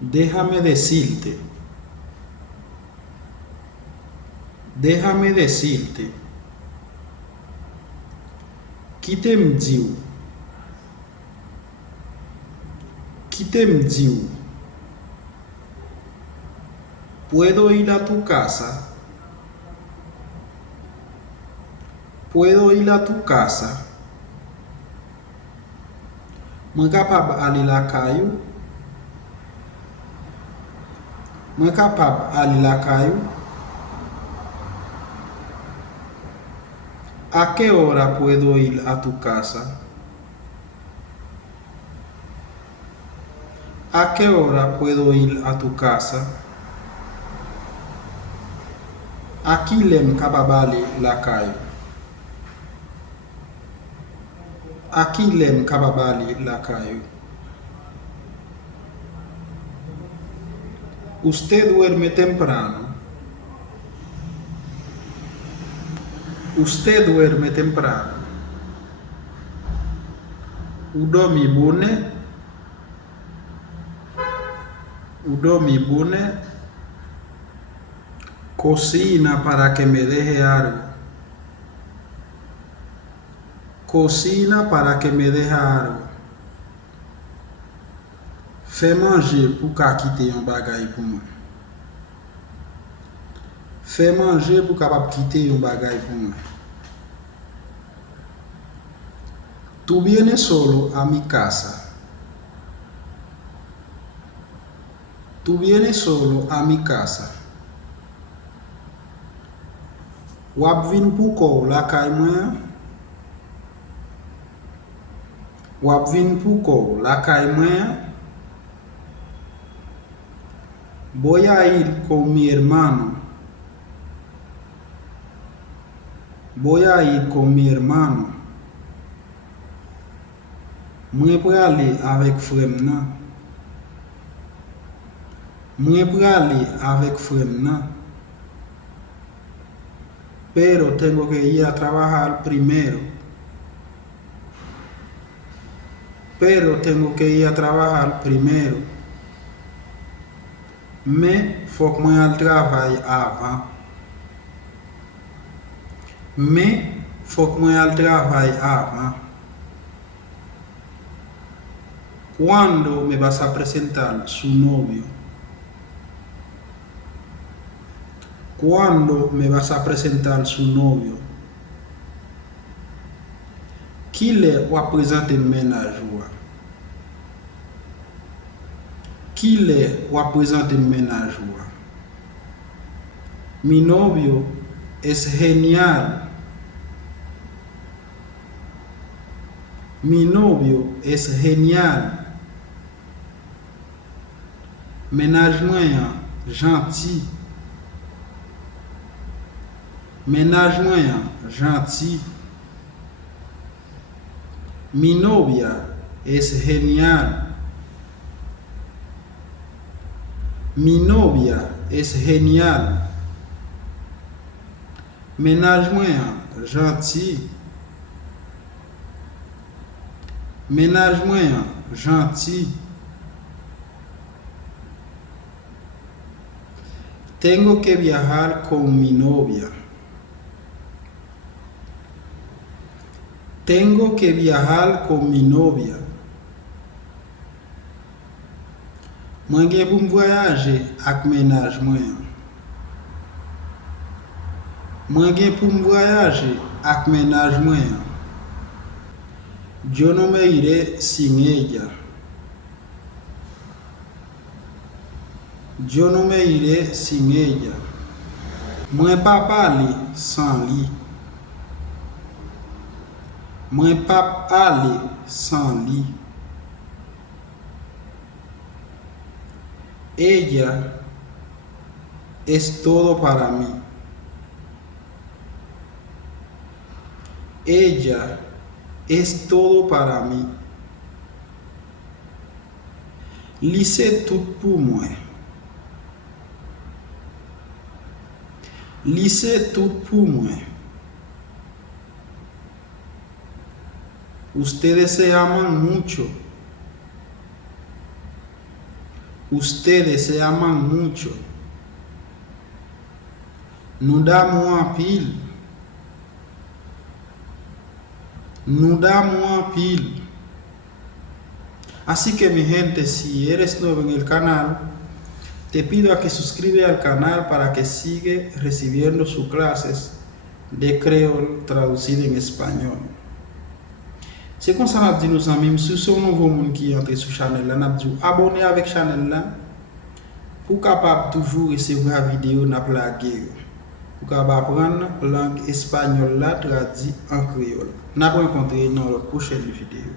Déjame decirte, déjame decirte, Kitemdiu, Kitemdiu, ¿puedo ir a tu casa? ¿Puedo ir a tu casa? Mwen kapab ali la kayu? Mwen kapab ali la kayu? ¿A qué hora puedo ir a tu casa? ¿A qué hora puedo ir a tu casa? Aquí lem kapab ali la kayu? Aquí lem kapab ali la kayu? Usted duerme temprano. Usted duerme temprano. Ou dormi bone? Ou dormi bone? Cocina para que me deje algo. Cocina para que me deje algo. Fais manger pour qu'à quitter un bagay pour moi. Fais manger pour capable quitter un bagay pour moi. Tú vienes solo a mi casa. Tú vienes solo a mi casa. Wap vin pou ko la kay mwen? Wap vin pou ko la kay mwen? Voy a ir con mi hermano. Voy a ir con mi hermano. Mwen pou aller avec frère nan. Mwen pou aller avec frère nan. Pero tengo que ir a trabajar primero. Pero tengo que ir a trabajar primero. Mais faut que moi al travail avant. Mais faut que moi al travail avant. ¿Cuándo me vas a presentar su novio? ¿Cuándo me vas a presentar su novio? Qui le va présenter ménage? Qui le va présenter ménage? Mi novio es genial. Mi novio es genial. Ménage moyen gentil. Ménage moyen gentil. Mi novia es genial. Mi novia es genial. Ménage moyen gentil. Ménage moyen gentil. Tengo que viajar con mi novia. Tengo que viajar con mi novia. Mwen gen pou m'voyager ak ménage mwen. Mwen gen pou m'voyager ak ménage mwen. Yo no me iré sin ella. Yo no me iré sin ella. Mwen pa pale sans li. Mwen pa pale sans li. Ella es todo para mí. Ella es todo para mí. Li c'est tout pour moi. Li c'est tout pour moi. Ustedes se aman mucho. Ustedes se aman mucho. Nous damos en pile. Nous damos en pile. Así que mi gente, si eres nuevo en el canal, te pido a que suscribas al canal para que siga recibiendo sus clases de creole traducidas en español. C'est comme ça que nous amis, si vous êtes un nouveau monde qui entre sur la chaîne, nous avons abonné avec la chaîne pour capable toujours recevoir la vidéo n'a plagué. Pour capable apprendre la langue espagnole là traduite en créole. Nous allons rencontrer dans la prochaine vidéo.